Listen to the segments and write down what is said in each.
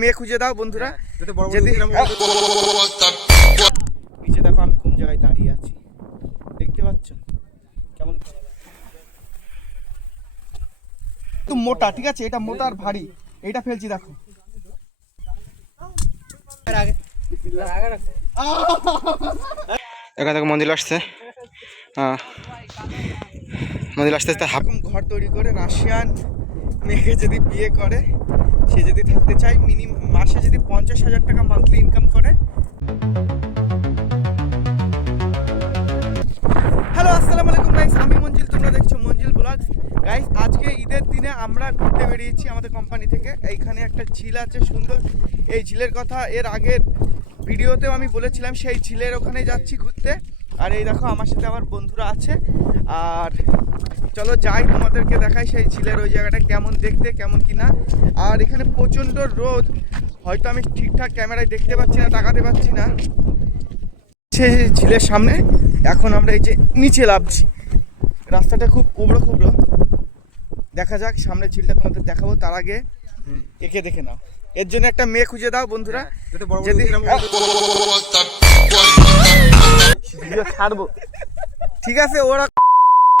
মেয়ে খুঁজে দাও বন্ধুরা। যদি নিচে দেখো আমি কোন জায়গায় দাঁড়িয়ে আছি, দেখতে পাচ্ছ কেমন একটু মোটা, ঠিক আছে, এটা মোটা আর ভারী, এটা ফেলছি দেখো। এখানে দেখো মন্দির আসছে, মন্দির আসতে আসতে হাফ ঘর তৈরি করে রাশিয়ান মেয়েকে যদি বিয়ে করে, সে যদি থাকতে চায় মিনিমাম মাসে যদি 50,000 টাকা মান্থলি ইনকাম করে। হ্যালো আসসালামু আলাইকুম গাইস, আমি মঞ্জিল, তোমরা দেখছো মঞ্জিল ব্লগস। গাইস আজকে ঈদের দিনে আমরা ঘুরতে বেরিয়েছি আমাদের কোম্পানি থেকে। এইখানে একটা ঝিল আছে সুন্দর, এই ঝিলের কথা এর আগের ভিডিওতেও আমি বলেছিলাম, সেই ঝিলের ওখানে যাচ্ছি ঘুরতে। আর এই দেখো আমার সাথে আমার বন্ধুরা আছে, আর চলো যাই তোমাদেরকে দেখাই সেই ঝিলের ওই জায়গাটা কেমন দেখতে, কেমন কি না। আর এখানে প্রচণ্ড রোদ, হয়তো আমি ঠিকঠাক ক্যামেরায় দেখতে পাচ্ছি না, তাকাতে পাচ্ছি না সেই ঝিলের সামনে। এখন আমরা এই যে নিচে নামছি, রাস্তাটা খুব কুবড়ো কুবড়ো, দেখা যাক সামনের ঝিলটা তোমাদের দেখাবো। তার আগে একে দেখে নাও, এর জন্য একটা মেয়ে খুঁজে দাও বন্ধুরা। যদি ছাড়বো, ঠিক আছে, ওরা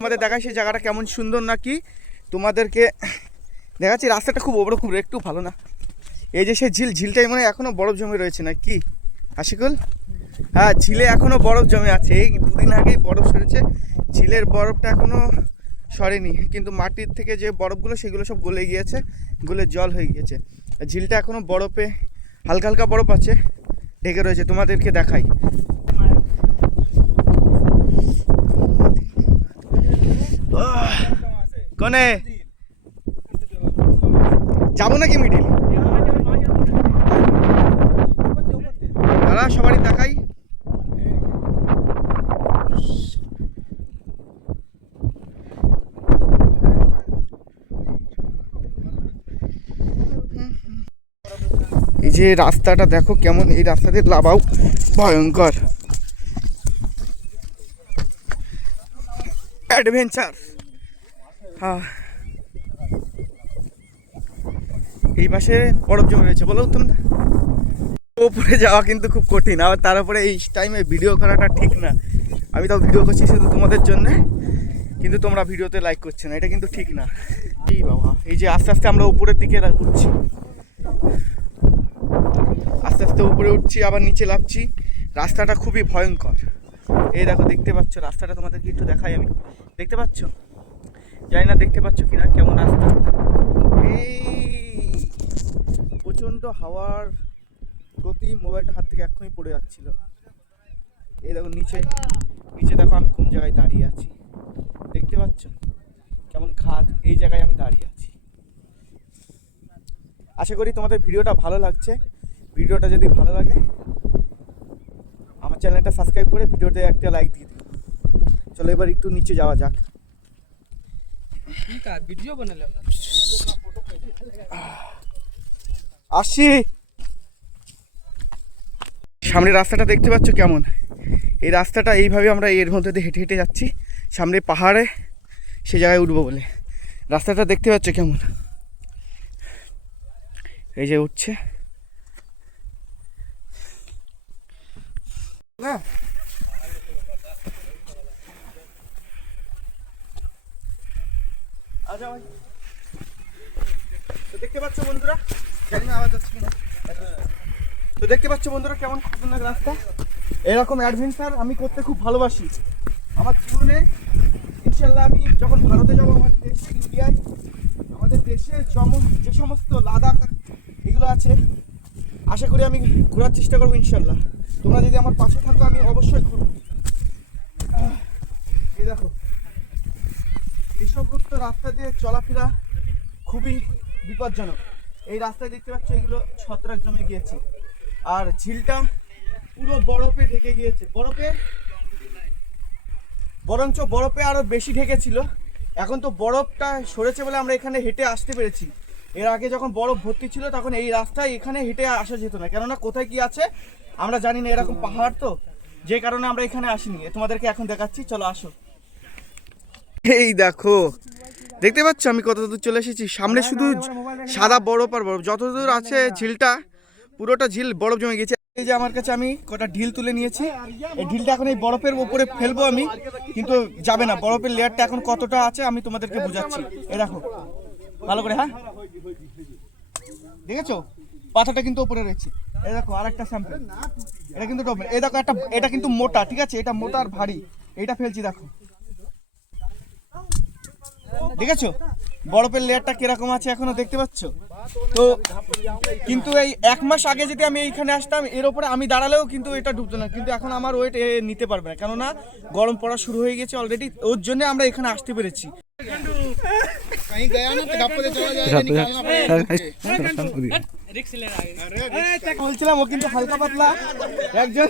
আমাদের দেখায় সেই জায়গাটা কেমন সুন্দর নাকি তোমাদেরকে দেখাচ্ছি। রাস্তাটা খুব ওবড়ো খুব একটু ভালো না। এই যে সেই ঝিলটাই মানে এখনো বরফ জমে রয়েছে না কি আশিকুল? হ্যাঁ, ঝিলে এখনো বরফ জমে আছে, এই দুদিন আগেই বরফ সরেছে, ঝিলের বরফটা এখনো সরেনি, কিন্তু মাটির থেকে যে বরফগুলো সেগুলো সব গলে গিয়েছে, গলে জল হয়ে গিয়েছে। ঝিলটা এখনো বরফে হালকা হালকা বরফ আছে, ঢেকে রয়েছে, তোমাদেরকে দেখাই। কোনে যাবো নাকি মিডিল? দাঁড়া সবারই দেখাই। এই যে রাস্তাটা দেখো কেমন, এই রাস্তাতে লাভাও ভয়ঙ্কর অ্যাডভেঞ্চার। হ্যাঁ, এই পাশে বরফ জমে রয়েছে, বলো তোমরা। ওপরে যাওয়া কিন্তু খুব কঠিন, আবার তার উপরে এই টাইমে ভিডিও করাটা ঠিক না। আমি তো ভিডিও করছি শুধু তোমাদের জন্য, কিন্তু তোমরা ভিডিওতে লাইক করছো না, এটা কিন্তু ঠিক না। এই বাবা, এই যে আস্তে আস্তে আমরা উপরের দিকে উঠছি, আস্তে আস্তে উপরে উঠছি, আবার নিচে নামছি। রাস্তাটা খুবই ভয়ঙ্কর। এই দেখো দেখতে পাচ্ছ রাস্তাটা, তোমাদেরকে একটু দেখাই আমি, দেখতে পাচ্ছ? জানি না দেখতে পাচ্ছ কিনা কেমন রাস্তা। এই প্রচণ্ড হাওয়ার গতি, মোবাইলটা হাত থেকে এক্ষুনি পড়ে যাচ্ছিল। এই দেখো নিচে নিচে দেখো আমি কোন জায়গায় দাঁড়িয়ে আছি, দেখতে পাচ্ছ কেমন খাদ, এই জায়গায় আমি দাঁড়িয়ে আছি। আশা করি তোমাদের ভিডিওটা ভালো লাগছে। ভিডিওটা যদি ভালো লাগে আমার চ্যানেলটা সাবস্ক্রাইব করে ভিডিওতে একটা লাইক দিয়ে দিও। চলো এবার একটু নিচে যাওয়া যাক। আসি, সামনে রাস্তাটা দেখতে পাচ্ছ কেমন? এই রাস্তাটা এইভাবে আমরা এর মধ্যে দিয়ে হেঁটে হেঁটে যাচ্ছি সামনে পাহাড়ে, সে জায়গায় উঠবো বলে। রাস্তাটা দেখতে পাচ্ছ কেমন, এই যে উঠছে না। আচ্ছা ভাই, তো দেখতে পাচ্ছ বন্ধুরা, জানি না আওয়াজ আসছে কিনা, তো দেখতে পাচ্ছ বন্ধুরা কেমন খতরনাক রাস্তা। এরকম অ্যাডভেঞ্চার আমি করতে খুব ভালোবাসি আমার জীবনে। ইনশাল্লাহ আমি যখন ভারতে যাবো, আমার দেশে ইন্ডিয়ায়, আমাদের দেশে যে সমস্ত লাদাখ এগুলো আছে, আশা করি আমি ঘোরার চেষ্টা করবো ইনশাল্লাহ। তোমরা যদি আমার পাশে থাকো আমি অবশ্যই ঘুরবো। এই দেখো এই সমস্ত রাস্তা দিয়ে চলাফেরা খুবই বিপজ্জনক। এই রাস্তায় দেখতে পাচ্ছ এগুলো ছত্রাক জমে গিয়েছে, আর ঝিলটা পুরো বরফে ঢেকে গিয়েছে, বরঞ্চ বরফে আরো বেশি ঢেকেছিল। এখন তো বরফটা সরেছে বলে আমরা এখানে হেঁটে আসতে পেরেছি। এর আগে যখন বরফ ভর্তি ছিল তখন এই রাস্তায় এখানে হেঁটে আসা যেত না, কেননা কোথায় কি আছে আমরা জানি না, এরকম পাহাড় তো, যে কারণে আমরা এখানে আসিনি। তোমাদেরকে এখন দেখাচ্ছি, চলো আসো। এই দেখো দেখতে পাচ্ছ আমি কত দূর চলে এসেছি, সামনে শুধু সাদা বরফ আর বরফ, যতদূর আছে ঝিলটা পুরোটা ঝিল বরফ জমে গেছে। এই যে আমার কাছে আমি কটা ঢিল তুলে নিয়েছি, এই ঢিলটা এখন এই বরফের উপরে ফেলবো আমি, কিন্তু যাবে না, বরফের লেয়ারটা এখন কতটা আছে আমি তোমাদেরকে বোঝাচ্ছি। এই দেখো ভালো করে, হ্যাঁ দেখেছো পাথরটা কিন্তু উপরে রয়েছে। এই দেখো আরেকটা স্যাম্পল, এটা কিন্তু এই দেখো একটা, এটা কিন্তু মোটা, ঠিক আছে, এটা মোটা আর ভারী, এটা ফেলছি দেখো, দেখেছো বরফের লেয়ারটা কিরকম আছে এখনো দেখতে পাচ্ছ তো। কিন্তু এই 1 মাস আগে যদি আমি এইখানে আসতাম এর উপরে আমি দাঁড়ালেও কিন্তু এটা ডুবতো না, কিন্তু এখন আমার ওয়েট নিতে পারবে না, কেননা গরম পড়া শুরু হয়ে গেছে অলরেডি, ওর জন্য আমরা এখানে আসতে পেরেছি। বলছিলাম ও কিন্তু হালকা পাতলা একজন,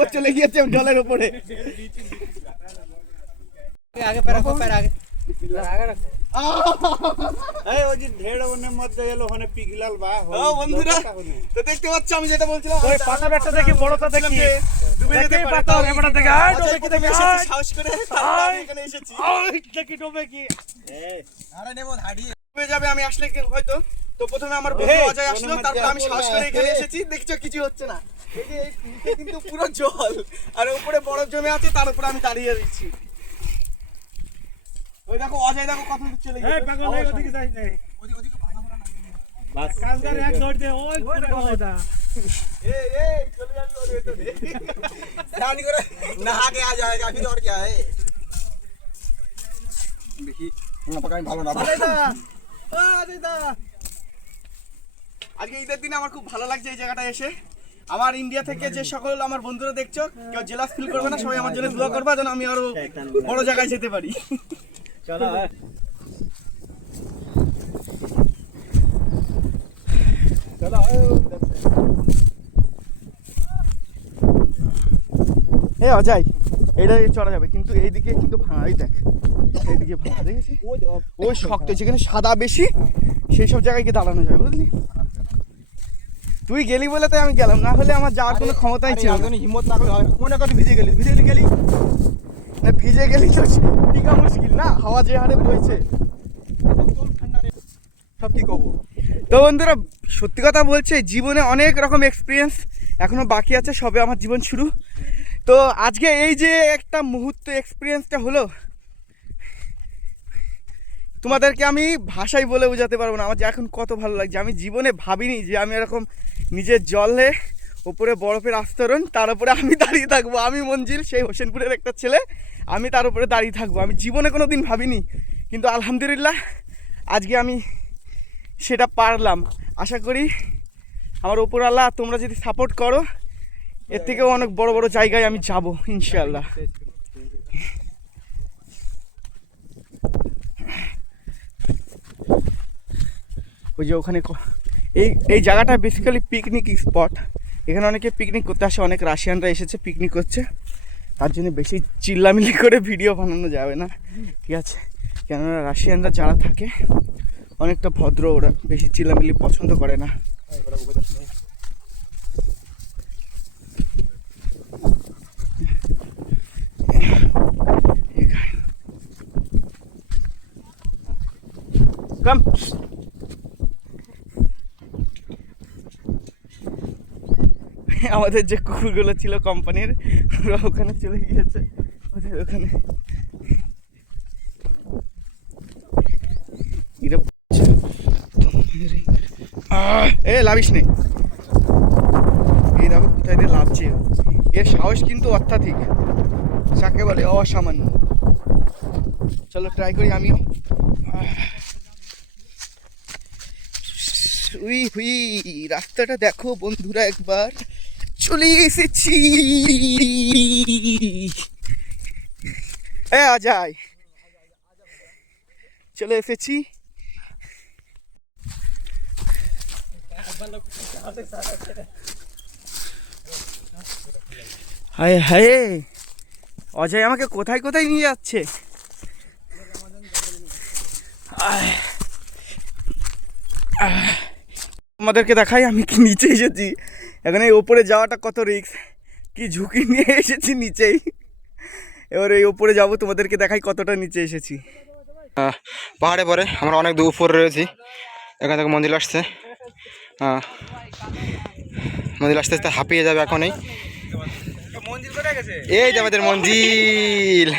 ও চলে গিয়েছে জলের উপরে। আগে पैर रखो, पैर आगे आगे रखो। এই ওই যে ঢেড়ওনের মধ্যে এলো ওখানে পিঘলাল বা ও বন্ধুরা তো দেখতে পাচ্ছ আমি যেটা বলছিলাম, ওই পাথর একটা দেখি, বড়টা দেখি, ডুবে যেতে পাথর এবারে দেখে আয় ডুবে কি দেখে এসেছি সাহস করে, তারপর এখানে এসেছি, ওই দেখি ডুবে কি, আরে নেমো ধাড়ি ডুবে যাবে আমি আসলে হয়তো। তো প্রথমে আমার বন্ধু অজয় আসলো, তারপর আমি সাহস করে এখানে এসেছি, দেখছো কিছু হচ্ছে না, এই যে নিচে কিন্তু পুরো জল আর উপরে বরফ জমে আছে, তার উপরে আমি দাঁড়িয়ে রয়েছি। ওই দেখো অজয় দেখো কত দূর চলে গেছে, এই পাগল এই ওদিকে যাই না, ওদিকে ভাঙা ভাঙা বাস কালকার এক দৌড় দে, ওই পুরো কথা এই চলে যাবে ওর ভেতরে রানি করে नहा के आ जाएगा फिर और क्या है। দেখি না পাকাই ভালো না আজকে ঈদের দিনে আমার খুব ভালো লাগছে এই জায়গাটা এসে। আমার ইন্ডিয়া থেকে যে সকল আমার বন্ধুরা দেখছো, কেউ জেলাস ফিল করবে না, সবাই আমার জন্য দোয়া করবা যেন আমি আরো বড় জায়গায় যেতে পারি। চলো চলো এই অজয় এটা চড়া যাবে, কিন্তু এইদিকে কিন্তু ভাঙা, এই দেখ এইদিকে ভাঙা, দেখেছি ওই শক্ত, যেখানে সাদা বেশি সেই সব জায়গায় গিয়ে দাঁড়ানো যাবে, বুঝলি। তুই গেলি বলে তাই আমি গেলাম, না হলে আমার যাওয়ার কোনো ক্ষমতাই ছিল না, হিম্মত না করে মনে কর ভিজে গেলি না, ভিজে গেলি তো টিকা মুশকিল না, হাওয়া যে হারে বইছে সব কি কব। তো বন্ধুরা সত্যি কথা বলছে, জীবনে অনেক রকম এক্সপিরিয়েন্স এখনো বাকি আছে, সবে আমার জীবন শুরু। তো আজকে এই যে একটা মুহূর্ত এক্সপিরিয়েন্সটা হলো, তোমাদেরকে আমি ভাষায় বলে বোঝাতে পারবো না আমার যে এখন কত ভালো লাগছে। আমি জীবনে ভাবিনি যে আমি এরকম নিজের জলে ওপরে বরফের আস্তরণ, তার উপরে আমি দাঁড়িয়ে থাকবো, আমি মঞ্জিল সেই হোসেনপুরের একটা ছেলে, আমি তার উপরে দাঁড়িয়ে থাকবো, আমি জীবনে কোনো দিন ভাবিনি, কিন্তু আলহামদুলিল্লাহ আজকে আমি সেটা পারলাম। আশা করি আমার উপরওয়ালা তোমরা যদি সাপোর্ট করো, এর থেকেও অনেক বড় বড় জায়গায় আমি যাব ইনশাআল্লাহ। ওই যে ওখানে এই জায়গাটা বেসিক্যালি পিকনিক স্পট, এখানে অনেকে পিকনিক করতে আসে, অনেক রাশিয়ানরা এসেছে পিকনিক করছে, তার জন্য বেশি চিল্লামিল্লি করে ভিডিও বানানো যাবে না, ঠিক আছে, কেননা রাশিয়ানরা যারা থাকে অনেকটা ভদ্র, ওরা বেশি চিল্লামিল্লি পছন্দ করে না। কাম আমাদের যে কুকুরগুলো ছিল কোম্পানির, ওরা ওখানে চলে গিয়েছে, ওদের ওখানে এ লাভিস নেই, এই দেখো কোথায় দিয়ে লাভছে, এর সাহস কিন্তু অত্যাধিক, যাকে বলে অসামান্য। চলো ট্রাই করি আমিও। উই হুই রাস্তাটা দেখো বন্ধুরা, একবার চলে এসেছি। হ্যাঁ অজয় চলে এসেছি। হায় হায় অজয় আমাকে কোথায় কোথায় নিয়ে যাচ্ছে। আমাদেরকে দেখাই আমি কি নিচে এসেছি, এখানে ওপরে যাওয়াটা কত রিস্ক, কি ঝুঁকি নিয়ে এসেছি নিচেই, এবার এই ওপরে যাবো, তোমাদেরকে দেখাই কতটা নিচে এসেছি। পাহাড়ে পরে আমরা অনেক দূর উপরে রয়েছি, এখান থেকে মন্দির আসছে। মঞ্জিল আস্তে আস্তে হাঁপিয়ে যাবে এখনই। মঞ্জিল কোথায় গেছে? এই যে আমাদের মঞ্জিল।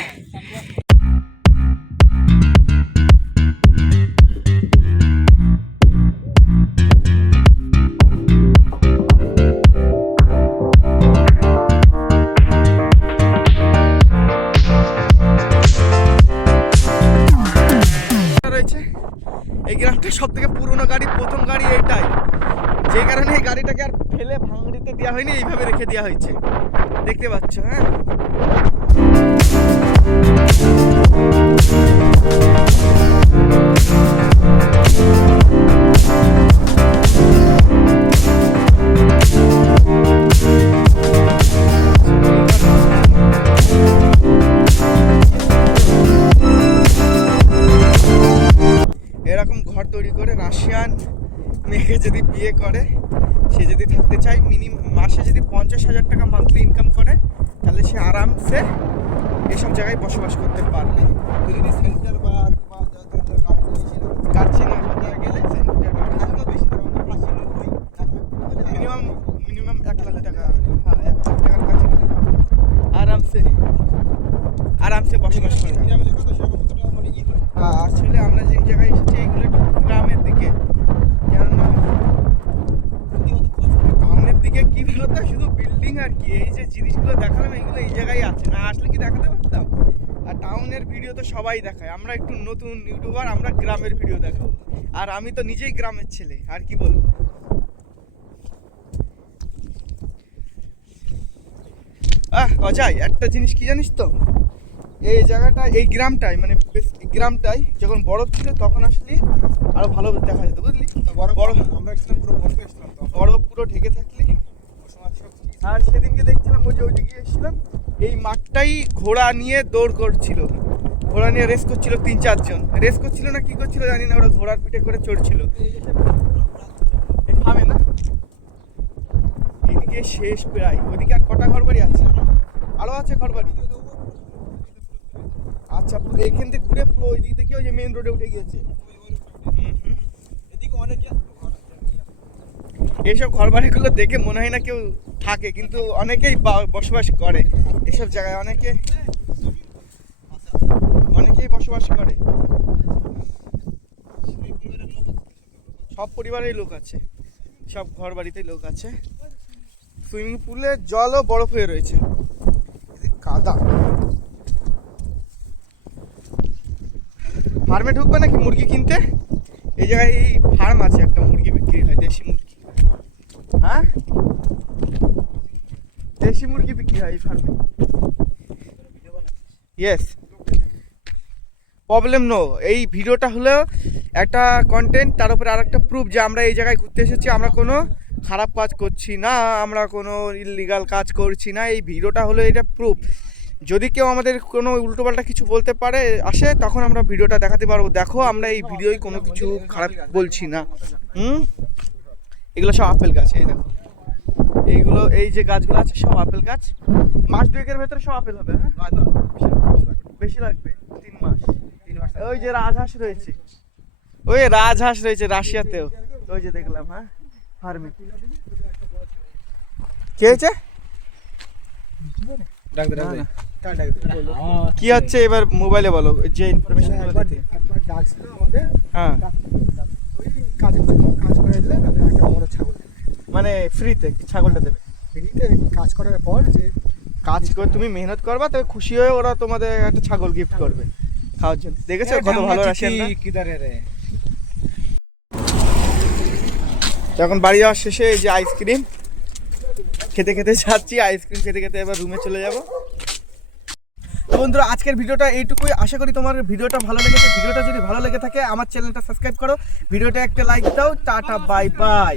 রয়েছে এই গ্রামটা সব থেকে পুরনো গাড়ি, প্রথম গাড়ি এইটাই, যে কারণে এই গাড়িটাকে আর ফেলে ভাঙড়িতে দেওয়া হয়নি, এইভাবে রেখে দেওয়া হয়েছে, দেখতে পাচ্ছ। হ্যাঁ, এরকম ঘর তৈরি করে রাশিয়ান মেয়েকে যদি বিয়ে করে, সে যদি থাকতে চায়, মিনিমাম মাসে যদি 50,000 টাকা মান্থলি ইনকাম করে, তাহলে সে আরামসে এসব জায়গায় বসবাস করতে পারবে। যদি সেন্টার বা কাছে না গেলে সেন্টার মিনিমাম 1 লাখ টাকা, হ্যাঁ 1 লাখ টাকার কাছে গেলে আরামসে বসবাস করা যায়। আসলে আমরা যে জায়গায় এসেছি এইগুলো একটু গ্রামের দিকে, কেননা টাউনের দিকে কি বলতো শুধু বিল্ডিং আর কি, এই যে জিনিসগুলো দেখালাম এইগুলো এই জায়গায় আছে, না আসলে কি দেখাতে পারতাম। আর টাউনের ভিডিও তো সবাই দেখায়, আমরা একটু নতুন ইউটিউবার, আমরা গ্রামের ভিডিও দেখাবো। আর আমি তো নিজেই গ্রামের ছেলে, আর কি বলবো। অজয়, একটা জিনিস কি জানিস তো, এই জায়গাটা, এই গ্রামটাই, মানে গ্রামটাই যখন বরফ ছিল তখন আসলে আরো ভালো দেখা যেত, বুঝলি। বরফ পুরো ঢেকে থাকলি। আর সেদিনকে দেখছিলাম ওই যে ওইদিকে এসেছিলাম, এই মাঠটাই ঘোড়া নিয়ে দৌড় করছিল, ঘোড়া নিয়ে রেস করছিল, 3-4 জন রেস করছিল না কি করছিল জানি না, ওরা ঘোড়ার পিঠে করে চড়ছিল। থামে না, এইদিকে শেষ প্রায়। ওইদিকে আর কটা ঘর বাড়ি আছে? আরো আছে ঘর বাড়ি। আচ্ছা, পুরো এখান থেকে ঘুরে পুরো ওই দিক থেকে ওই যে মেন রোডে উঠে গিয়েছে। এইসব ঘর বাড়িগুলো দেখে মনে হয় না কেউ থাকে, কিন্তু অনেকেই বসবাস করে এসব জায়গায়, অনেকেই বসবাস করে। সব পরিবারেই লোক আছে, সব ঘর বাড়িতেই লোক আছে। সুইমিং পুলে জলও বরফ হয়ে রয়েছে, কাদা। ফার্মে ঢুকবে নাকি মুরগি কিনতে? এই জায়গায় এই ফার্ম আছে, একটা মুরগি বিক্রি হয়, দেশি মুরগি। হ্যাঁ, দেশি মুরগি বিক্রি হয় এই ফার্মে। Yes, problem no. এই ভিডিওটা হলো একটা কন্টেন্ট, তার উপরে আর একটা প্রুফ যে আমরা এই জায়গায় ঘুরতে এসেছি, আমরা কোনো খারাপ কাজ করছি না, আমরা কোনো ইললিগাল কাজ করছি না। এই ভিডিওটা হলো এটা প্রুফ। যদি কেউ আমাদের কোনো উল্টোপাল্টা কিছু বলতে পারে আসে, তখন আমরা ভিডিওটা দেখাতে পারবো, দেখো আমরা এই ভিডিওয় কোনো কিছু খারাপ বলছি না। এগুলো সব আপেল গাছ, এই দেখো এইগুলো, এই যে গাছগুলো আছে সব আপেল গাছ। মাস 2-এর ভেতরে সব আপেল হবে। হ্যাঁ, বেশি লাগবে, 3 মাস। ওই যে রাজহাঁস রয়েছে, ওই রাজহাঁস রয়েছে রাশিয়াতেও, ওই যে দেখলাম। হ্যাঁ, ফার্মে কি হয়েছে? কি হচ্ছে এবার মোবাইলে বলো, যে ইনফরমেশন গুলো দিতে। হ্যাঁ, মানে ফ্রিতে ছাগলটা দেবে। ফ্রিতে কাজ করার পর যে কাজ করে তুমি মেহনত করবা, তবে খুশি হয়ে ওরা তোমাদের একটা ছাগল গিফট করবে খাওয়ার জন্য। দেখেছো কত ভালো রাশিয়ানরা। এখন বাড়ি যাওয়ার শেষে এই যে আইসক্রিম খেতে খেতে যাচ্ছি, আইসক্রিম খেতে খেতে এবার রুমে চলে যাব। তো বন্ধুরা, আজকের ভিডিওটা এইটুকুই। আশা করি তোমার ভিডিওটা ভালো লেগেছে। ভিডিওটা যদি ভালো লেগে থাকে আমার চ্যানেলটা সাবস্ক্রাইব করো, ভিডিওটা একটা লাইক দাও। Tata, bye bye.